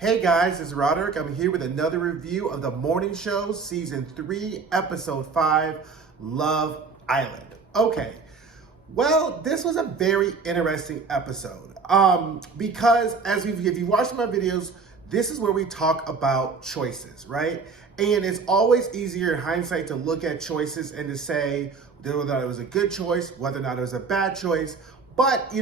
Hey guys, it's Roderick. I'm here with another review of The Morning Show, Season 3, Episode 5, Love Island. Okay, well, this was a very interesting episode because if you watch my videos, this is where we talk about choices, right? And it's always easier in hindsight to look at choices and to say whether or not it was a good choice, whether or not it was a bad choice. But,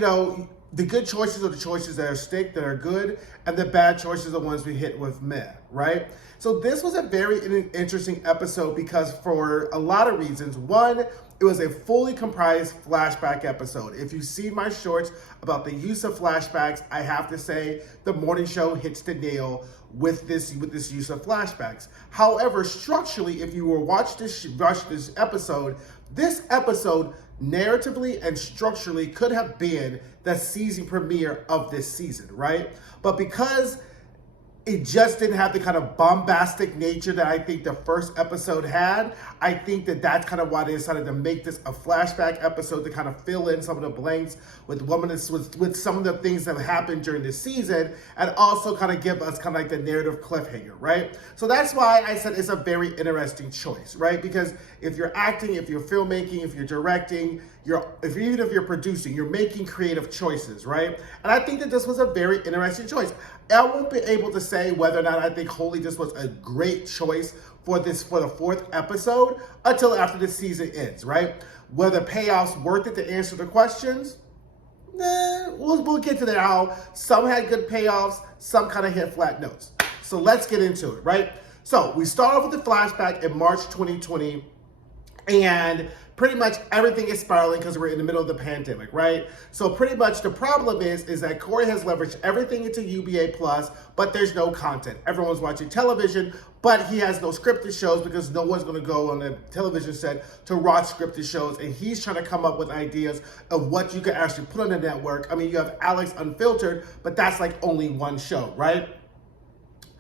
the good choices are the choices that are stick, that are good, and the bad choices are the ones we hit with meh, right? So this was a very interesting episode because for a lot of reasons. One, it was a fully comprised flashback episode. If you see my shorts about the use of flashbacks, I have to say the morning show hits the nail with this use of flashbacks. However, structurally, if you were watch this episode, this episode narratively and structurally could have been the season premiere of this season, right? But because it just didn't have the kind of bombastic nature that I think the first episode had, I think that that's kind of why they decided to make this a flashback episode to kind of fill in some of the blanks with some of the things that happened during this season, and also kind of give us kind of like the narrative cliffhanger, right? So that's why I said it's a very interesting choice, right? Because if you're acting, if you're filmmaking, if you're directing, even if you're producing, you're making creative choices, right? And I think that this was a very interesting choice. I won't be able to say whether or not I think wholly this was a great choice for the fourth episode until after the season ends, right? Whether payoffs worth it to answer the questions, we'll get to that. How some had good payoffs, some kind of hit flat notes. So let's get into it, right? So we start off with the flashback in March 2020, and pretty much everything is spiraling because we're in the middle of the pandemic, right? So pretty much the problem is that Cory has leveraged everything into UBA Plus, but there's no content. Everyone's watching television, but he has no scripted shows because no one's going to go on the television set to watch scripted shows, and he's trying to come up with ideas of what you can actually put on the network. I mean, you have Alex Unfiltered, but that's like only one show, right?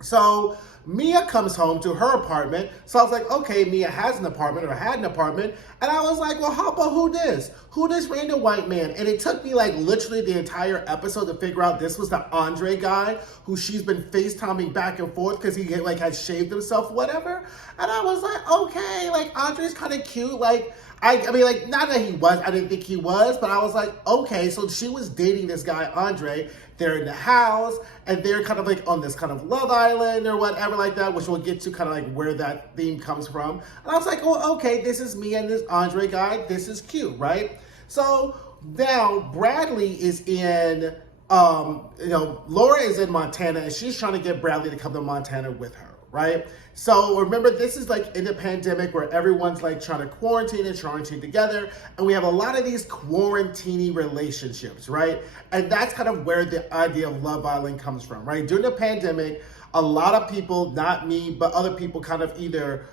So Mia comes home to her apartment. So I was like, okay, Mia has an apartment or had an apartment. And I was like, well, how about who this? Who this random white man? And it took me like literally the entire episode to figure out this was the Andre guy who she's been FaceTiming back and forth because he had shaved himself, whatever. And I was like, okay, like Andre's kind of cute. Like, I mean, like, not that he was, I didn't think he was, but I was like, okay, so she was dating this guy, Andre. They're in the house, and they're kind of like on this kind of Love Island or whatever like that, which we'll get to kind of like where that theme comes from. And I was like, oh, okay, this is me and this Andre guy. This is cute, right? So now Bradley is in, Laura is in Montana, and she's trying to get Bradley to come to Montana with her. Right? So remember, this is like in the pandemic where everyone's like trying to quarantine together. And we have a lot of these quarantine relationships, right? And that's kind of where the idea of Love Island comes from, right? During the pandemic, a lot of people, not me, but other people kind of either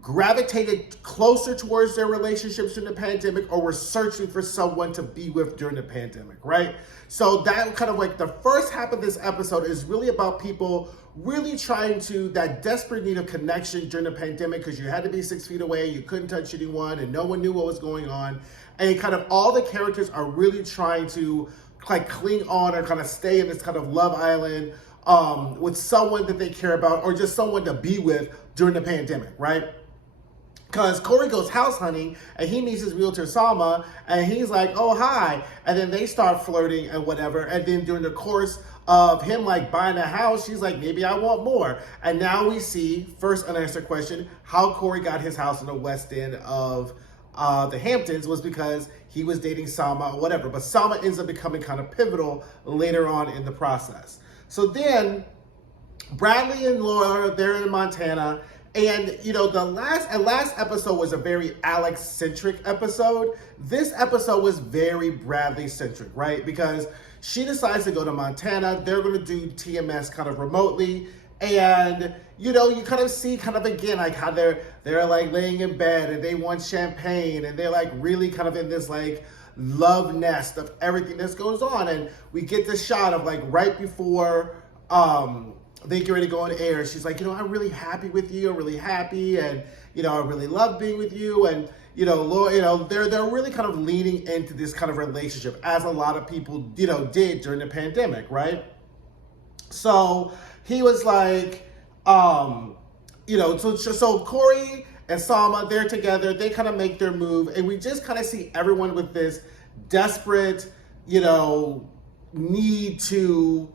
gravitated closer towards their relationships during the pandemic or were searching for someone to be with during the pandemic, right? So that kind of like the first half of this episode is really about people really trying to, that desperate need of connection during the pandemic because you had to be 6 feet away, you couldn't touch anyone, and no one knew what was going on. And kind of all the characters are really trying to like cling on or kind of stay in this kind of Love Island with someone that they care about or just someone to be with during the pandemic, right? Because Cory goes house hunting and he meets his realtor Salma and he's like, oh, hi. And then they start flirting and whatever. And then during the course of him like buying a house, she's like, maybe I want more. And now we see, first unanswered question, how Cory got his house in the West End of the Hamptons was because he was dating Salma or whatever. But Salma ends up becoming kind of pivotal later on in the process. So then Bradley and Laura, they're in Montana. And, the last episode was a very Alex-centric episode. This episode was very Bradley-centric, right? Because she decides to go to Montana. They're going to do TMS kind of remotely. And, you kind of see kind of, again, like how they're like laying in bed and they want champagne. And they're like really kind of in this like love nest of everything that goes on. And we get this shot of like right before they get ready to go on air. She's like, I'm really happy with you. I'm really happy. And, I really love being with you. And, Laura, they're really kind of leaning into this kind of relationship as a lot of people, did during the pandemic, right? So he was like, so Cory and Salma, they're together, they kind of make their move, and we just kind of see everyone with this desperate, need to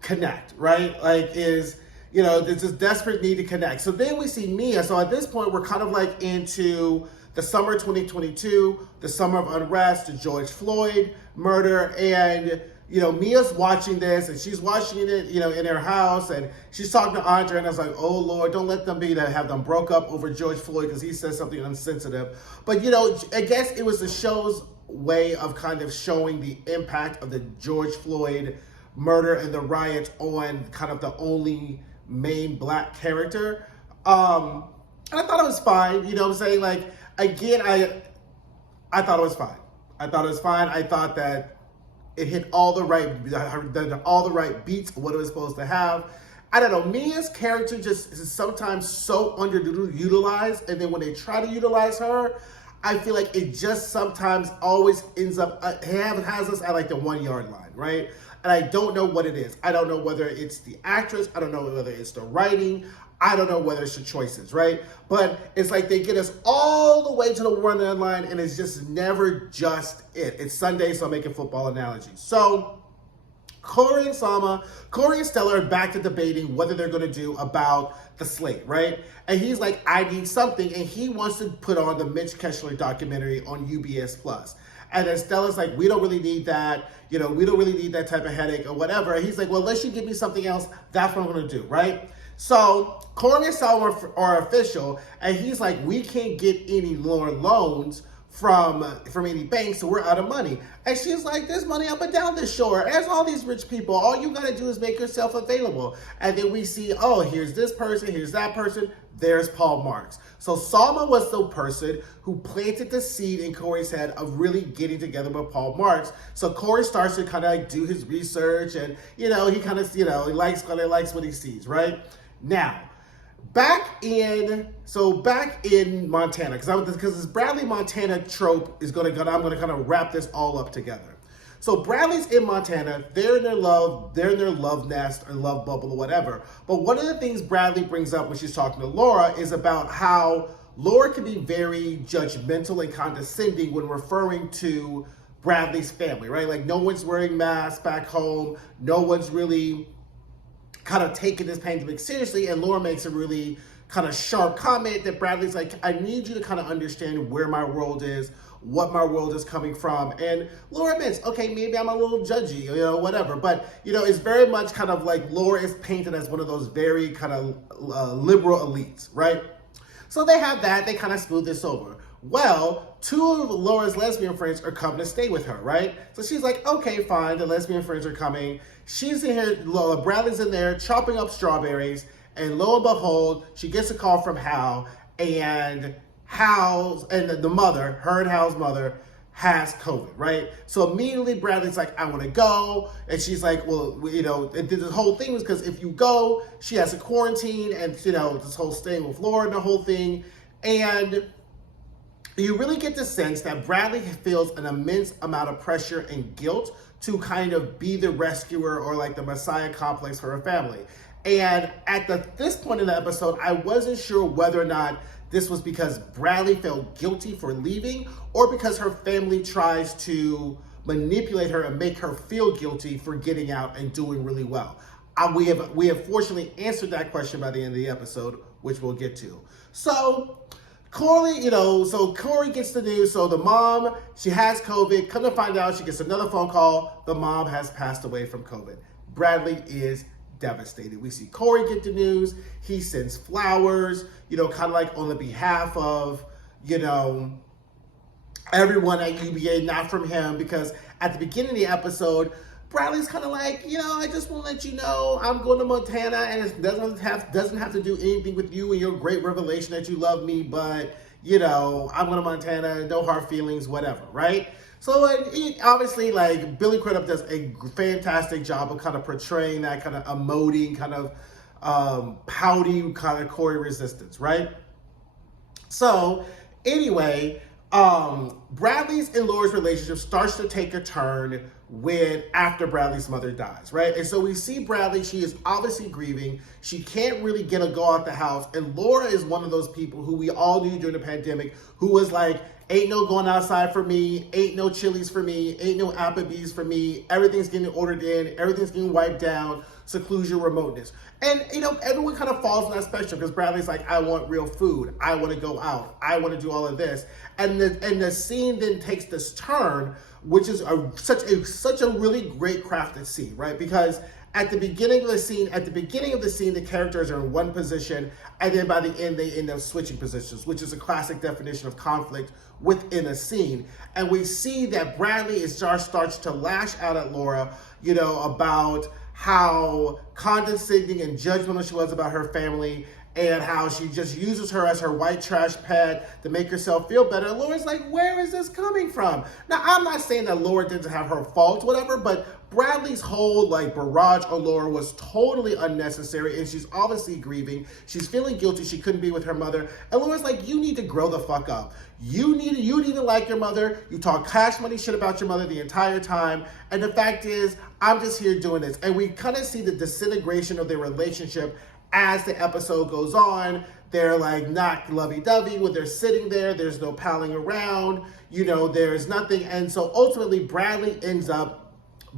connect, right? Like there's this desperate need to connect. So then we see Mia. So at this point, we're kind of like into the summer 2022, the summer of unrest, the George Floyd murder, and Mia's watching this, and she's watching it, in her house, and she's talking to Andre, and I was like, oh Lord, don't let them have them broke up over George Floyd because he said something insensitive. But I guess it was the show's way of kind of showing the impact of the George Floyd murder and the riots on kind of the only main Black character. And I thought it was fine, what I'm saying? Like, again, I thought it was fine. I thought that it hit all the right beats of what it was supposed to have. I don't know, Mia's character just is sometimes so underutilized, and then when they try to utilize her, I feel like it just sometimes always ends up, has us at like the 1 yard line, right? And I don't know what it is. I don't know whether it's the actress. I don't know whether it's the writing. I don't know whether it's the choices, right? But it's like they get us all the way to the 1 yard line, and it's just never just it. It's Sunday, so I'm making football analogies. So Cory and Stella are back to debating whether they're going to do about the slate, right? And he's like, I need something, and he wants to put on the Mitch Kessler documentary on UBS Plus. And then Stella's like, we don't really need that, we don't really need that type of headache or whatever. And he's like, well, unless you give me something else, that's what I'm going to do, right? So Cory and Stella are official, and he's like, we can't get any more loans from any bank, so we're out of money. And she's like, there's money up and down the shore. There's all these rich people. All you gotta do is make yourself available. And then we see, oh, here's this person, here's that person. There's Paul Marks. So Salma was the person who planted the seed in Cory's head of really getting together with Paul Marks. So Cory starts to kind of like do his research, and he kind of he likes what he sees, right? Now, back in Montana, because this Bradley Montana trope is I'm gonna kind of wrap this all up together. So Bradley's in Montana, they're in their love nest or love bubble or whatever. But one of the things Bradley brings up when she's talking to Laura is about how Laura can be very judgmental and condescending when referring to Bradley's family, right? Like, no one's wearing masks back home, no one's really kind of taking this pandemic seriously, and Laura makes a really kind of sharp comment that Bradley's like, I need you to kind of understand where my world is, what my world is coming from. And Laura admits, okay, maybe I'm a little judgy, whatever. But, it's very much kind of like Laura is painted as one of those very kind of liberal elites, right? So they have that, they kind of smooth this over. Well, two of Laura's lesbian friends are coming to stay with her, right? So she's like, okay, fine, the lesbian friends are coming. She's in here, Bradley's in there chopping up strawberries, and lo and behold, she gets a call from Hal, and the mother, her and Hal's mother, has COVID, right? So immediately Bradley's like, I want to go. And she's like, well, and this whole thing was because if you go, she has to quarantine, and, this whole staying with Laura and the whole thing. And you really get the sense that Bradley feels an immense amount of pressure and guilt to kind of be the rescuer or like the Messiah complex for her family. And at this point in the episode, I wasn't sure whether or not this was because Bradley felt guilty for leaving, or because her family tries to manipulate her and make her feel guilty for getting out and doing really well. We have fortunately answered that question by the end of the episode, which we'll get to. So Cory gets the news. So the mom, she has COVID. Come to find out, she gets another phone call. The mom has passed away from COVID. Bradley is devastated. We see Cory get the news. He sends flowers, kind of like on the behalf of, everyone at UBA, not from him, because at the beginning of the episode, Bradley's kind of like, I just want to let you know I'm going to Montana, and it doesn't have to do anything with you and your great revelation that you love me, but, I'm going to Montana, no hard feelings, whatever, right? So obviously, like, Billy Crudup does a fantastic job of kind of portraying that kind of emoting, kind of pouty kind of Cory resistance, right? So anyway, Bradley's and Laura's relationship starts to take a turn after Bradley's mother dies, right? And so we see Bradley, she is obviously grieving. She can't really get a go out the house. And Laura is one of those people who we all knew during the pandemic who was like, ain't no going outside for me, ain't no Chili's for me, ain't no Applebee's for me, everything's getting ordered in, everything's getting wiped down, seclusion, remoteness. And, everyone kind of falls on that spectrum because Bradley's like, I want real food, I want to go out, I want to do all of this. And the scene then takes this turn, which is such a really great crafted scene, right? Because at the beginning of the scene, the characters are in one position, and then by the end, they end up switching positions, which is a classic definition of conflict within a scene. And we see that Bradley starts to lash out at Laura, about how condescending and judgmental she was about her family, and how she just uses her as her white trash pet to make herself feel better. And Laura's like, where is this coming from? Now, I'm not saying that Laura didn't have her faults, whatever, but Bradley's whole barrage on Laura was totally unnecessary, and she's obviously grieving. She's feeling guilty she couldn't be with her mother. And Laura's like, you need to grow the fuck up. You need to like your mother. You talk cash money shit about your mother the entire time. And the fact is, I'm just here doing this. And we kind of see the disintegration of their relationship as the episode goes on. They're not lovey-dovey when they're sitting there. There's no palling around. There's nothing. And so ultimately, Bradley ends up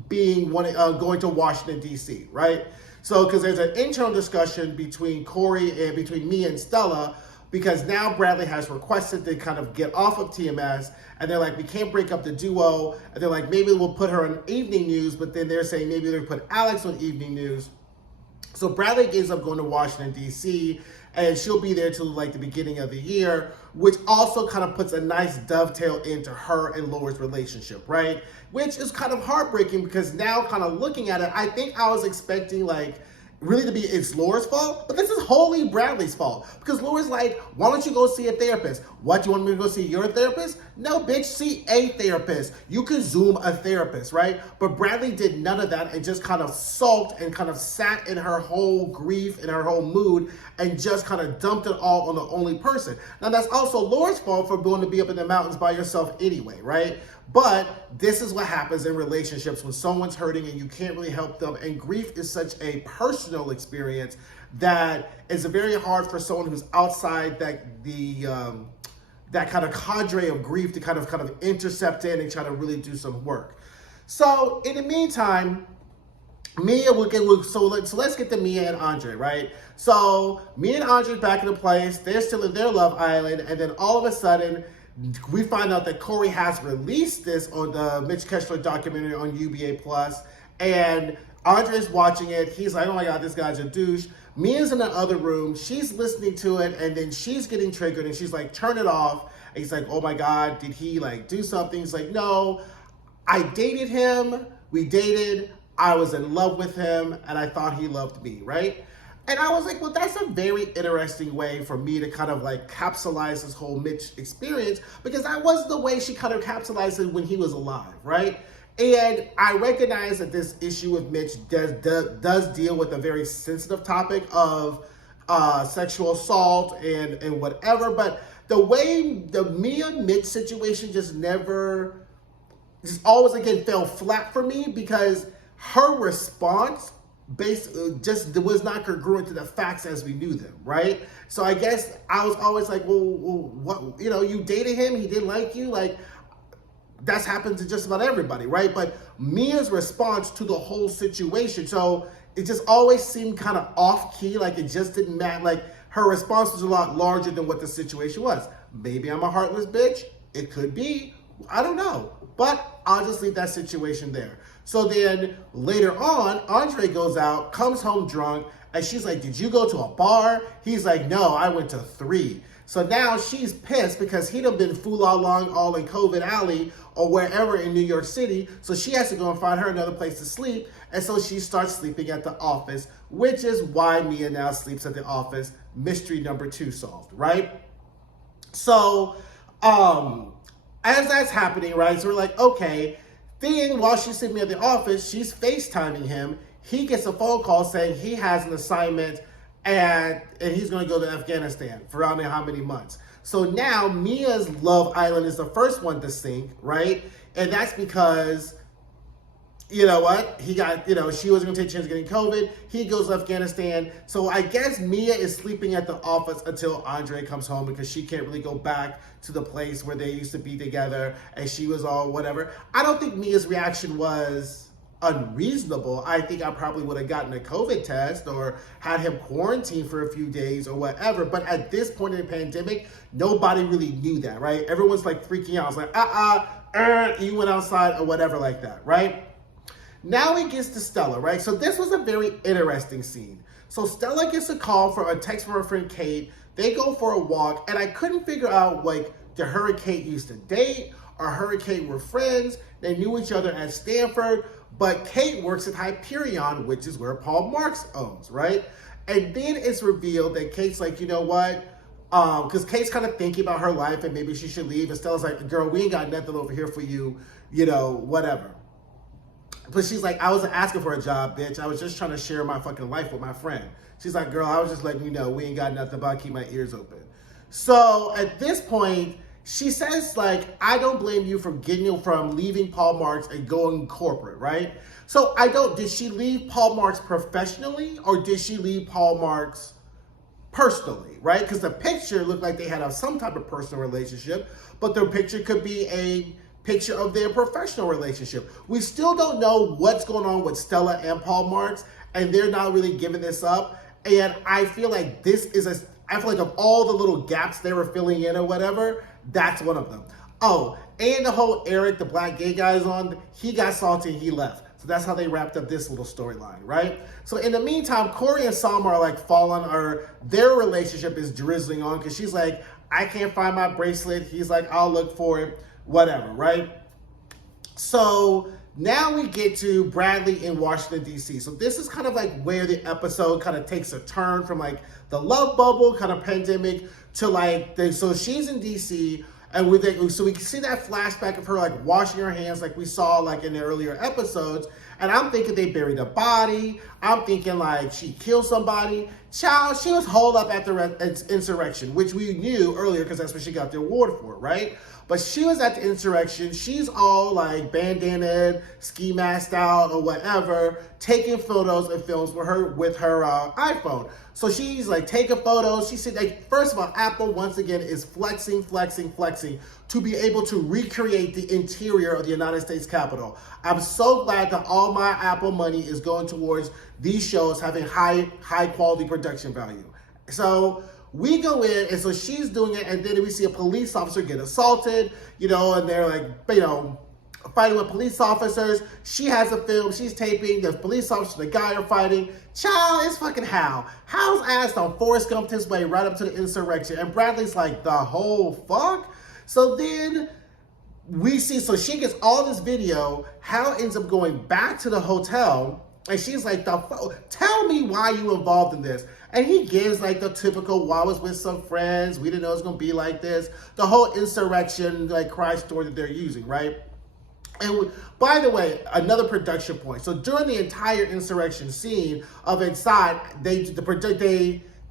going to Washington, D.C., right? So because there's an internal discussion between Cory and between Mia and Stella, because now Bradley has requested to kind of get off of TMS, and they're like, we can't break up the duo. And they're like, maybe we'll put her on evening news, but then they're saying maybe they'll put Alex on evening news. So Bradley ends up going to Washington, D.C., and she'll be there till the beginning of the year, which also kind of puts a nice dovetail into her and Laura's relationship, right? Which is kind of heartbreaking because now kind of looking at it, I think I was expecting really to be it's Laura's fault, but this is wholly Bradley's fault because Laura's like, why don't you go see a therapist? What, you want me to go see your therapist? No, bitch, see a therapist. You can Zoom a therapist, right? But Bradley did none of that and just kind of sulked and kind of sat in her whole grief and her whole mood and just kind of dumped it all on the only person. Now, that's also Laura's fault for going to be up in the mountains by yourself anyway, right? But this is what happens in relationships when someone's hurting and you can't really help them. And grief is such a personal experience that it's very hard for someone who's outside that kind of cadre of grief to kind of intercept in and try to really do some work. So in the meantime, let's get to Mia and Andre, right? So Mia and Andre back in place. They're still in their Love Island, and then all of a sudden, we find out that Cory has released this on the Mitch Kessler documentary on UBA Plus, and Andre's watching it. He's like, oh my God, this guy's a douche. Mia's in the other room. She's listening to it, and then she's getting triggered, and she's like, turn it off. And he's like, oh my God, did he do something? He's like, no, I dated him. We dated. I was in love with him, and I thought he loved me, right? And I was like, well, that's a very interesting way for me to kind of capsulize this whole Mitch experience, because that was the way she kind of capsulized it when he was alive, right? And I recognize that this issue with Mitch does deal with a very sensitive topic of sexual assault and whatever, but the way the Mia-Mitch situation just always again fell flat for me, because her response just was not congruent to the facts as we knew them, right? So I guess I was always like, well, what, you dated him, he didn't like you, that's happened to just about everybody, right? But Mia's response to the whole situation, so it just always seemed kind of off key, it just didn't matter, her response was a lot larger than what the situation was. Maybe I'm a heartless bitch, it could be, I don't know, but I'll just leave that situation there. So then later on, Andre goes out, comes home drunk, and she's like, did you go to a bar? He's like, no, I went to 3. So now she's pissed because he done been all in COVID Alley or wherever in New York City. So she has to go and find her another place to sleep. And so she starts sleeping at the office, which is why Mia now sleeps at the office. Mystery number 2 solved, right? So as that's happening, right, so we're like, okay. Then while she's sitting at the office, she's FaceTiming him. He gets a phone call saying he has an assignment and he's going to go to Afghanistan for I don't know how many months. So now Mia's Love Island is the first one to sink, right? And that's because, you know what? He got, she wasn't going to take a chance of getting COVID. He goes to Afghanistan. So I guess Mia is sleeping at the office until Andre comes home because she can't really go back to the place where they used to be together and she was all whatever. I don't think Mia's reaction was unreasonable. I think I probably would have gotten a COVID test or had him quarantined for a few days or whatever. But at this point in the pandemic, nobody really knew that, right? Everyone's like freaking out. It's like, you went outside or whatever like that, right? Now it gets to Stella, right? So this was a very interesting scene. So Stella gets a call from a text from her friend Kate. They go for a walk, and I couldn't figure out, like, did her and Kate used to date, or her and Kate were friends? They knew each other at Stanford, but Kate works at Hyperion, which is where Paul Marks owns, right? And then it's revealed that Kate's like, you know what? Because Kate's kind of thinking about her life and maybe she should leave. And Stella's like, girl, we ain't got nothing over here for you, whatever. But she's like, I wasn't asking for a job, bitch. I was just trying to share my fucking life with my friend. She's like, girl, I was just letting you know we ain't got nothing, but I keep my ears open. So at this point, she says, like, I don't blame you from leaving Paul Marks and going corporate, right? So did she leave Paul Marks professionally or did she leave Paul Marks personally, right? Because the picture looked like they had some type of personal relationship, but the picture could be a picture of their professional relationship. We still don't know what's going on with Stella and Paul Marks, and they're not really giving this up. And I feel like I feel like of all the little gaps they were filling in or whatever, that's one of them. Oh, and the whole Eric, the black gay guy is on, he got salty and he left. So that's how they wrapped up this little storyline, right? So in the meantime, Cory and Salma are like their relationship is drizzling on because she's like, I can't find my bracelet. He's like, I'll look for it, whatever, right? So now we get to Bradley in Washington, D.C. So this is kind of like where the episode kind of takes a turn from like the love bubble kind of pandemic to like, so she's in D.C., and so we can see that flashback of her like washing her hands like we saw like in the earlier episodes. And I'm thinking they buried a body. I'm thinking like she killed somebody. Child, she was holed up at the insurrection, which we knew earlier because that's what she got the award for, right? But she was at the insurrection. She's all like bandana, ski masked out or whatever, taking photos and films with her iPhone. So she's like taking photos. She said, like, first of all, Apple once again is flexing to be able to recreate the interior of the United States Capitol. I'm so glad that all my Apple money is going towards these shows having high quality production value. So we go in, and so she's doing it, and then we see a police officer get assaulted, and they're like, fighting with police officers. She has a film, she's taping, the police officer, the guy are fighting. Child, it's fucking Hal. Hal's ass on Forrest Gumped his way right up to the insurrection, and Bradley's like, the whole fuck? So then we see, so she gets all this video. Hal ends up going back to the hotel, and she's like, tell me why you involved in this. And he gives like the typical, well, I was with some friends, we didn't know it was gonna be like this. The whole insurrection like cry story that they're using, right? And by the way, another production point. So during the entire insurrection scene of inside, they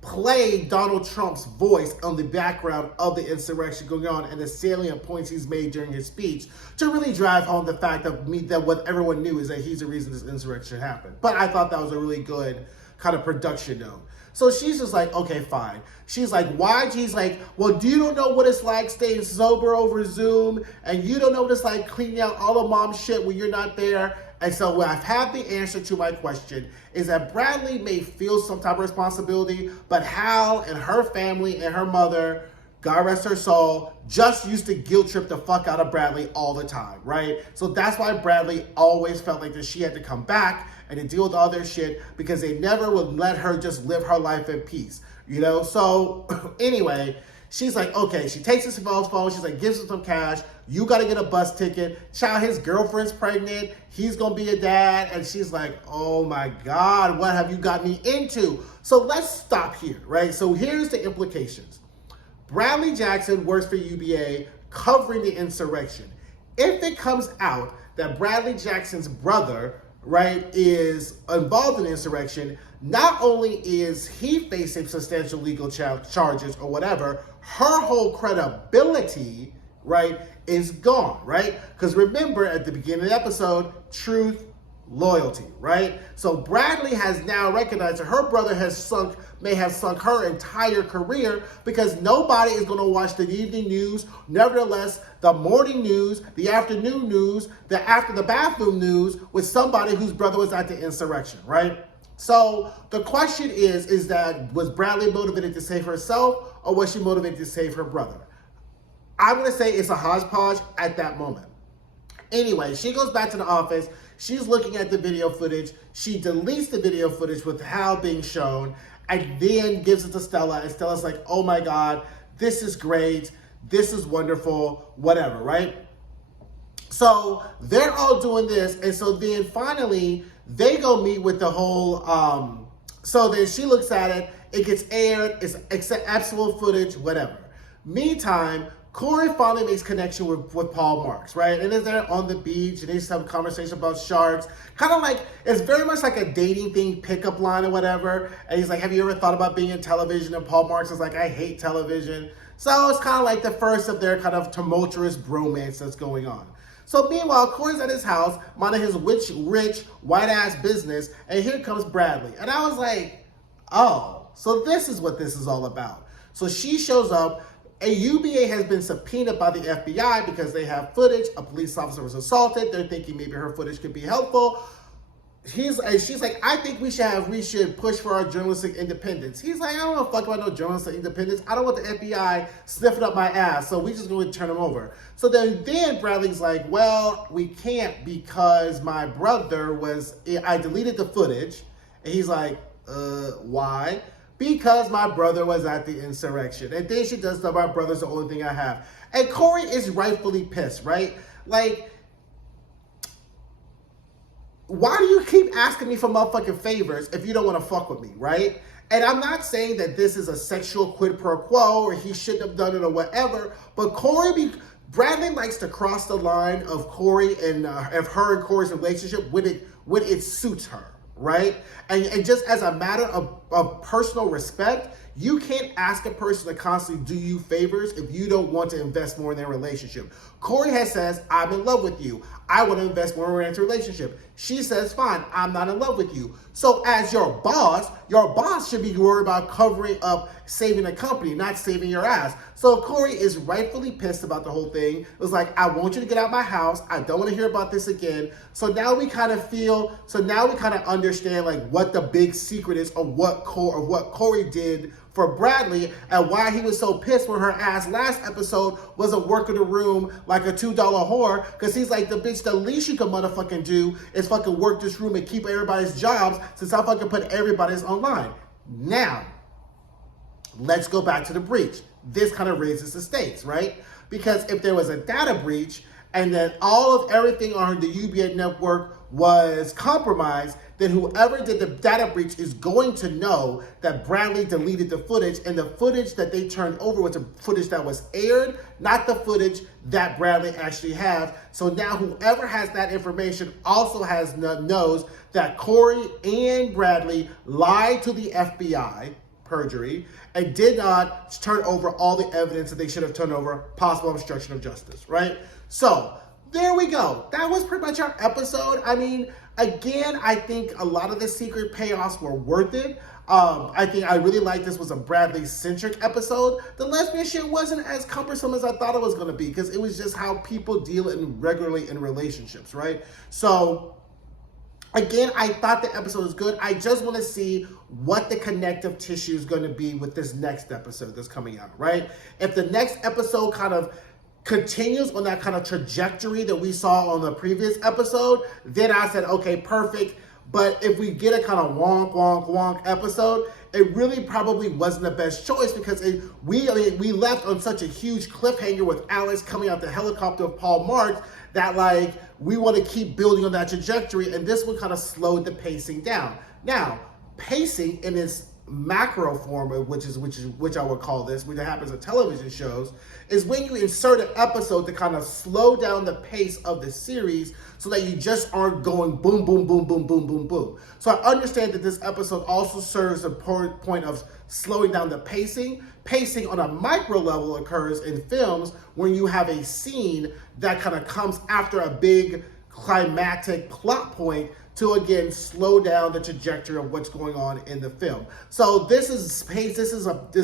play Donald Trump's voice on the background of the insurrection going on and the salient points he's made during his speech to really drive home the fact that what everyone knew is that he's the reason this insurrection happened. But I thought that was a really good kind of production note. So she's just like, okay, fine. She's like, why? She's like, well, do you don't know what it's like staying sober over Zoom, and you don't know what it's like cleaning out all the mom shit when you're not there? And so I've had the answer to my question is that Bradley may feel some type of responsibility, but Hal and her family and her mother, God rest her soul, just used to guilt trip the fuck out of Bradley all the time, right? So that's why Bradley always felt like that she had to come back and to deal with all their shit because they never would let her just live her life in peace, So anyway, she's like, okay, she takes his phone, she's like, gives him some cash, you gotta get a bus ticket. Child, his girlfriend's pregnant, he's gonna be a dad, and she's like, oh my God, what have you got me into? So let's stop here, right? So here's the implications. Bradley Jackson works for UBA covering the insurrection. If it comes out that Bradley Jackson's brother right, is involved in the insurrection, not only is he facing substantial legal charges or whatever, her whole credibility, right, is gone, right? Because remember, at the beginning of the episode, truth, loyalty, right? So Bradley has now recognized that her brother may have sunk her entire career because nobody is going to watch the evening news. Nevertheless, the morning news, the afternoon news, the after the bathroom news with somebody whose brother was at the insurrection, right? So the question is that was Bradley motivated to save herself or was she motivated to save her brother? I'm going to say it's a hodgepodge at that moment. Anyway, she goes back to the office. She's looking at the video footage. She deletes the video footage with Hal being shown and then gives it to Stella. And Stella's like, oh my God, this is great. This is wonderful, whatever, right? So they're all doing this. And so then finally, they go meet with the whole, so then she looks at it. It gets aired. It's absolute footage, whatever. Meantime, Cory finally makes connection with Paul Marks, right? And they're on the beach and they have a conversation about sharks. Kind of like, it's very much like a dating thing, pickup line or whatever. And he's like, have you ever thought about being in television? And Paul Marks is like, I hate television. So it's kind of like the first of their kind of tumultuous bromance that's going on. So meanwhile, Cory's at his house, minding his rich, white-ass business, and here comes Bradley. And I was like, oh, so this is what this is all about. So she shows up. A UBA has been subpoenaed by the FBI because they have footage. A police officer was assaulted. They're thinking maybe her footage could be helpful. She's like, I think we should push for our journalistic independence. He's like, I don't know fuck about no journalistic independence. I don't want the FBI sniffing up my ass, so we just going to turn them over. So then Bradley's like, well, we can't because my brother I deleted the footage. And he's like, why? Because my brother was at the insurrection. And then she does my brother's the only thing I have. And Cory is rightfully pissed, right? Like, why do you keep asking me for motherfucking favors if you don't want to fuck with me, right? And I'm not saying that this is a sexual quid pro quo or he shouldn't have done it or whatever, but Bradley likes to cross the line of Cory and of her and Cory's relationship when it suits her. Right? And just as a matter of personal respect, you can't ask a person to constantly do you favors if you don't want to invest more in their relationship. Cory says, I'm in love with you. I want to invest more in their relationship. She says, fine, I'm not in love with you. So as your boss should be worried about covering up, saving the company, not saving your ass. So Cory is rightfully pissed about the whole thing. It was like, I want you to get out of my house. I don't want to hear about this again. So now we kind of understand like what the big secret is of what Cory did for Bradley and why he was so pissed when her ass last episode wasn't working the room like a $2 whore. Because he's like, the least you can motherfucking do is fucking work this room and keep everybody's jobs since I fucking put everybody's online. Now, let's go back to the breach. This kind of raises the stakes, right? Because if there was a data breach and then everything on the UBA network was compromised, then whoever did the data breach is going to know that Bradley deleted the footage, and the footage that they turned over was the footage that was aired, not the footage that Bradley actually has. So now whoever has that information also knows that Cory and Bradley lied to the FBI, perjury, and did not turn over all the evidence that they should have turned over, possible obstruction of justice, right? So there we go. That was pretty much our episode. I mean, again, I think a lot of the secret payoffs were worth it. I really like this was a Bradley-centric episode. The lesbian shit wasn't as cumbersome as I thought it was going to be because it was just how people deal regularly in relationships, right? So, again, I thought the episode was good. I just want to see what the connective tissue is going to be with this next episode that's coming out, right? If the next episode kind of continues on that kind of trajectory that we saw on the previous episode, then I said, okay, perfect. But if we get a kind of wonk episode, it really probably wasn't the best choice because we left on such a huge cliffhanger with Alex coming out the helicopter of Paul Marks that like we want to keep building on that trajectory, and this one kind of slowed the pacing down. Now, pacing in its macro form, which I would call this, which happens in television shows, is when you insert an episode to kind of slow down the pace of the series so that you just aren't going boom, boom, boom, boom, boom, boom, boom. So I understand that this episode also serves the point of slowing down the pacing. Pacing on a micro level occurs in films when you have a scene that kind of comes after a big climactic plot point to again slow down the trajectory of what's going on in the film. So this is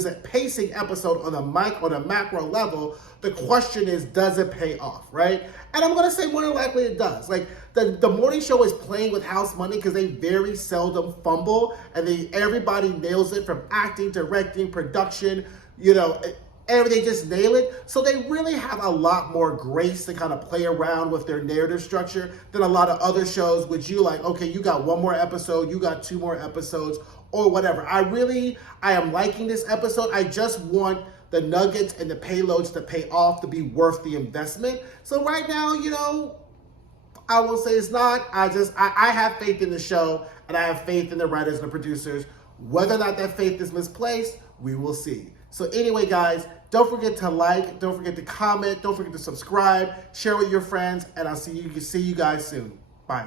a pacing episode on a macro level. The question is, does it pay off, right? And I'm gonna say more than likely it does. Like the morning show is playing with house money because they very seldom fumble, and everybody nails it from acting, directing, production, they just nail it. So they really have a lot more grace to kind of play around with their narrative structure than a lot of other shows, which you like, okay, you got one more episode, you got two more episodes, or whatever. I am liking this episode. I just want the nuggets and the payloads to pay off to be worth the investment. So right now, I will say it's not. I have faith in the show, and I have faith in the writers and the producers. Whether or not that faith is misplaced, we will see. So anyway, guys, don't forget to like, don't forget to comment, don't forget to subscribe, share with your friends, and I'll see you guys soon. Bye.